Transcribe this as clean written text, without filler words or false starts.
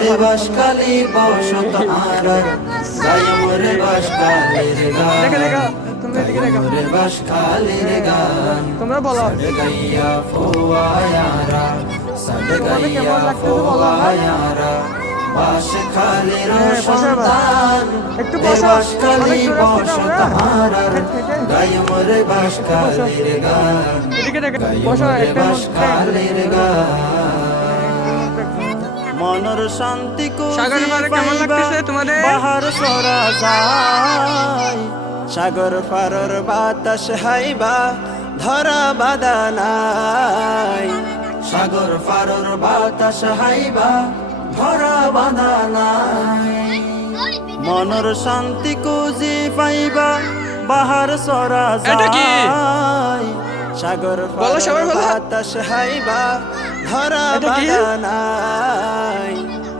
বাসকালি বসত আরার গায়মরে বাসকালির গান গায়মরে বাসকালির গান তোমরা বলো গাইয়া ফোয়ায়ারা গাইয়া ফোয়ায়ারা বাসখালির সন্তান একটু বসো বাসকালি বসত আরার গায়মরে বাসকালির গান এদিকে দেখে বসো গায়মরে একটা বাসকালির গান মনর শান্তি সাগর পারে কেমন লাগতেছে তোমাদের? বাহার সরা যায় সাগর পারর বাতাস হাইবা ধরা বাধা নাই সাগর পারর বাতাস হাইবা ধরা বাধা নাই মনর শান্তি কুজি পাইবা বাহার সরা এটা কি? যায় সাগর বলো সবাই পারর বলো। বাতাস হাইবা ধরা এটা কি? বাধা নাই